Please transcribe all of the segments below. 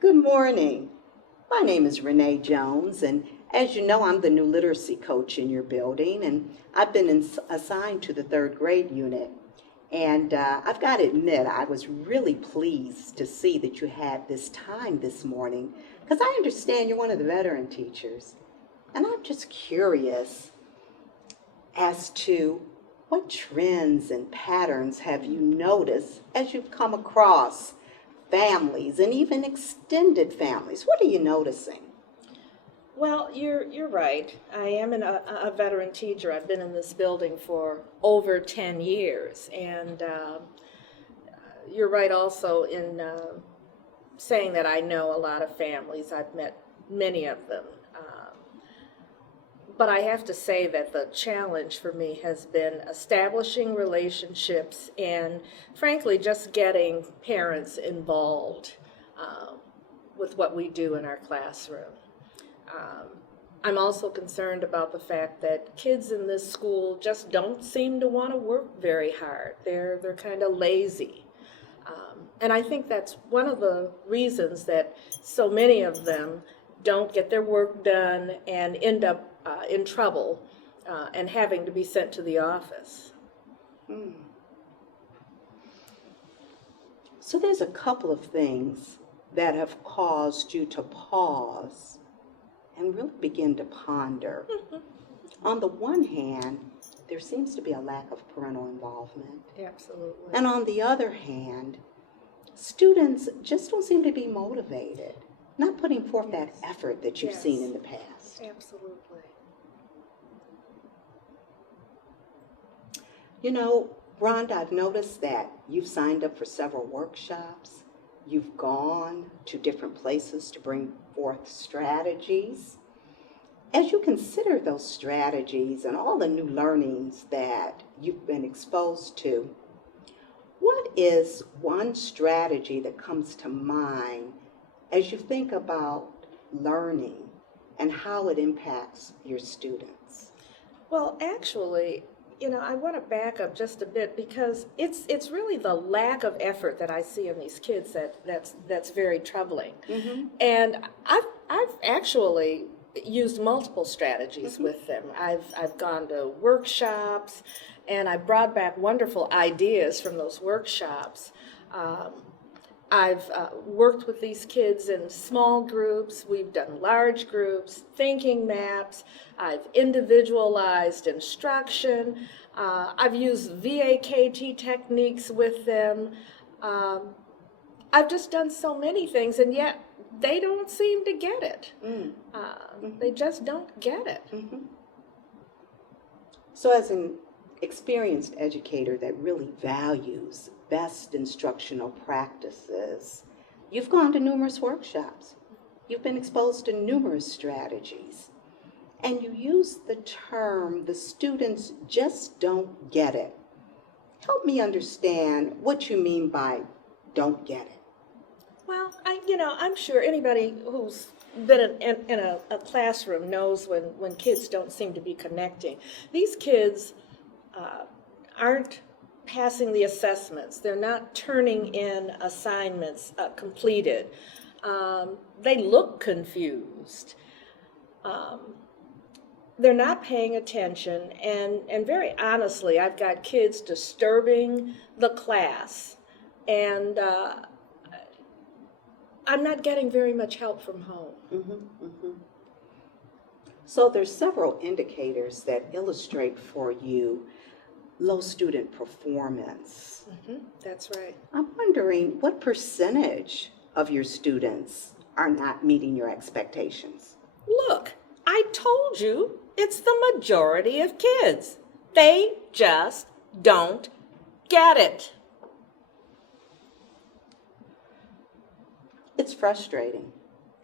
Good morning. My name is Renee Jones, and as you know, I'm the new literacy coach in your building, and I've been assigned to the third grade unit. And I've got to admit, I was really pleased to see that you had this time this morning, because I understand you're one of the veteran teachers. And I'm just curious as to what trends and patterns have you noticed as you've come across families and even extended families. What are you noticing? Well, you're right. I am a veteran teacher. I've been in this building for over 10 years, and you're right also in saying that I know a lot of families. I've met many of them. But I have to say that the challenge for me has been establishing relationships and, frankly, just getting parents involved with what we do in our classroom. I'm also concerned about the fact that kids in this school just don't seem to want to work very hard. They're kind of lazy. And I think that's one of the reasons that so many of them don't get their work done and end up in trouble and having to be sent to the office. So there's a couple of things that have caused you to pause and really begin to ponder. On the one hand, there seems to be a lack of parental involvement. Absolutely. And on the other hand, students just don't seem to be motivated, not putting forth that effort that you've seen in the past. Absolutely. You know, Rhonda, I've noticed that you've signed up for several workshops. You've gone to different places to bring forth strategies. As you consider those strategies and all the new learnings that you've been exposed to, what is one strategy that comes to mind as you think about learning and how it impacts your students? Well, actually, I want to back up just a bit because it's really the lack of effort that I see in these kids that's very troubling. Mm-hmm. And I've actually used multiple strategies with them. I've gone to workshops, and I brought back wonderful ideas from those workshops. I've worked with these kids in small groups. We've done large groups, thinking maps. I've individualized instruction. I've used VAKT techniques with them. I've just done so many things, and yet they don't seem to get it. They just don't get it. Mm-hmm. So as an experienced educator that really values best instructional practices, you've gone to numerous workshops. You've been exposed to numerous strategies. And you use the term, the students just don't get it. Help me understand what you mean by don't get it. Well, I'm sure anybody who's been in a classroom knows when kids don't seem to be connecting. These kids aren't passing the assessments. They're not turning in assignments completed. They look confused. They're not paying attention, and very honestly, I've got kids disturbing the class, and I'm not getting very much help from home. Mm-hmm, mm-hmm. So there's several indicators that illustrate for you low student performance. That's right. I'm wondering what percentage of your students are not meeting your expectations? Look, I told you it's the majority of kids. They just don't get it. It's frustrating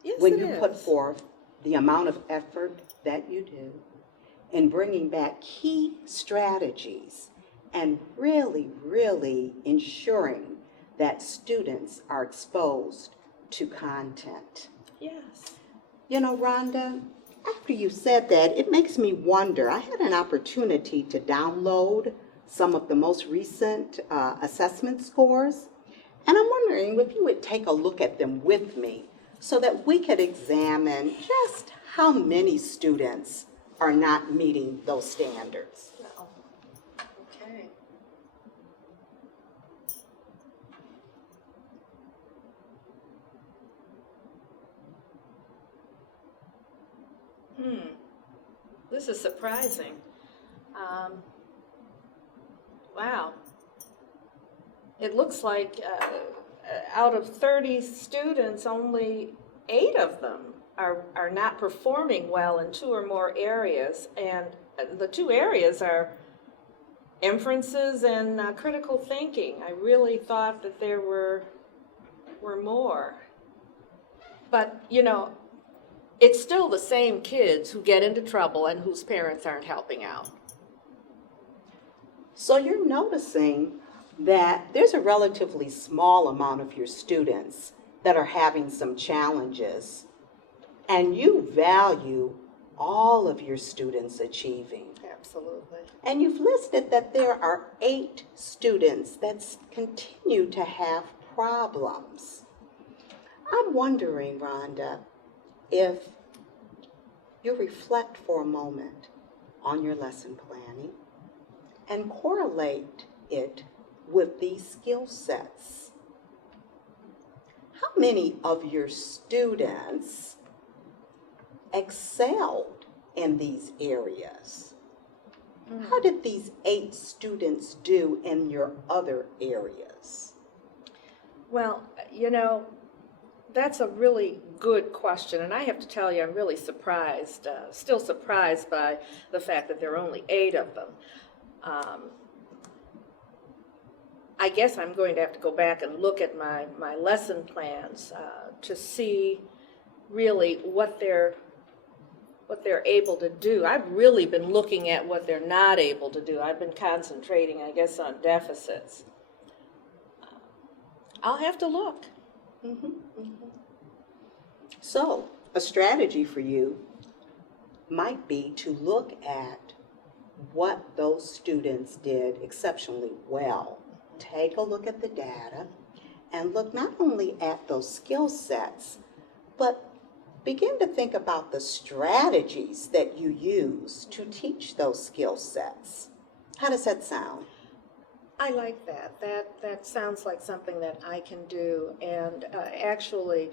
Yes, when it you is. put forth the amount of effort that you do in bringing back key strategies and really ensuring that students are exposed to content. Yes. You know, Rhonda, after you said that, it makes me wonder. I had an opportunity to download some of the most recent assessment scores, and I'm wondering if you would take a look at them with me so that we could examine just how many students are not meeting those standards. No. Okay. This is surprising. Wow. It looks like out of 30 students, only 8 of them are not performing well in 2 or more areas. And the 2 areas are inferences and critical thinking. I really thought that there were more. But, you know, it's still the same kids who get into trouble and whose parents aren't helping out. So you're noticing that there's a relatively small amount of your students that are having some challenges, and you value all of your students achieving. Absolutely. And you've listed that there are 8 students that continue to have problems. I'm wondering, Rhonda, if you reflect for a moment on your lesson planning and correlate it with these skill sets. How many of your students excelled in these areas? How did these 8 students do in your other areas? Well, you know, that's a really good question, and I have to tell you, I'm really surprised, still surprised by the fact that there are only 8 of them. I guess I'm going to have to go back and look at my lesson plans to see really what they're able to do. I've really been looking at what they're not able to do. I've been concentrating, I guess, on deficits. I'll have to look. So, a strategy for you might be to look at what those students did exceptionally well. Take a look at the data and look not only at those skill sets, but begin to think about the strategies that you use to teach those skill sets. How does that sound? I like that. That sounds like something that I can do, and actually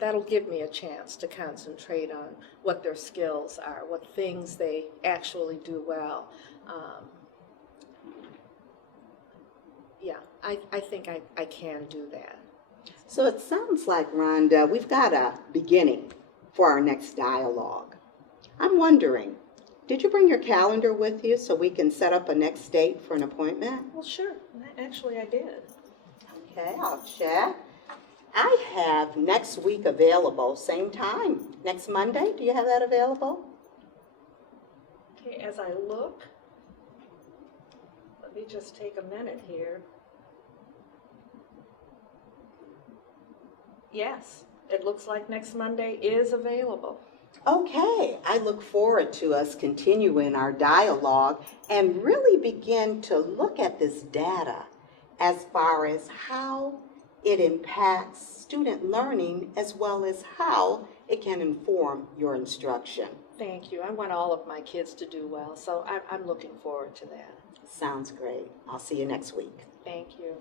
that'll give me a chance to concentrate on what their skills are, what things they actually do well. Yeah, I think I can do that. So it sounds like, Rhonda, we've got a beginning for our next dialogue. I'm wondering, did you bring your calendar with you so we can set up a next date for an appointment? Well, sure. Actually, I did. Okay, I'll check. I have next week available, same time, next Monday. Do you have that available? Okay, as I look, let me just take a minute here. Yes, it looks like next Monday is available. Okay, I look forward to us continuing our dialogue and really begin to look at this data as far as how it impacts student learning as well as how it can inform your instruction. Thank you. I want all of my kids to do well, so I'm looking forward to that. Sounds great. I'll see you next week. Thank you.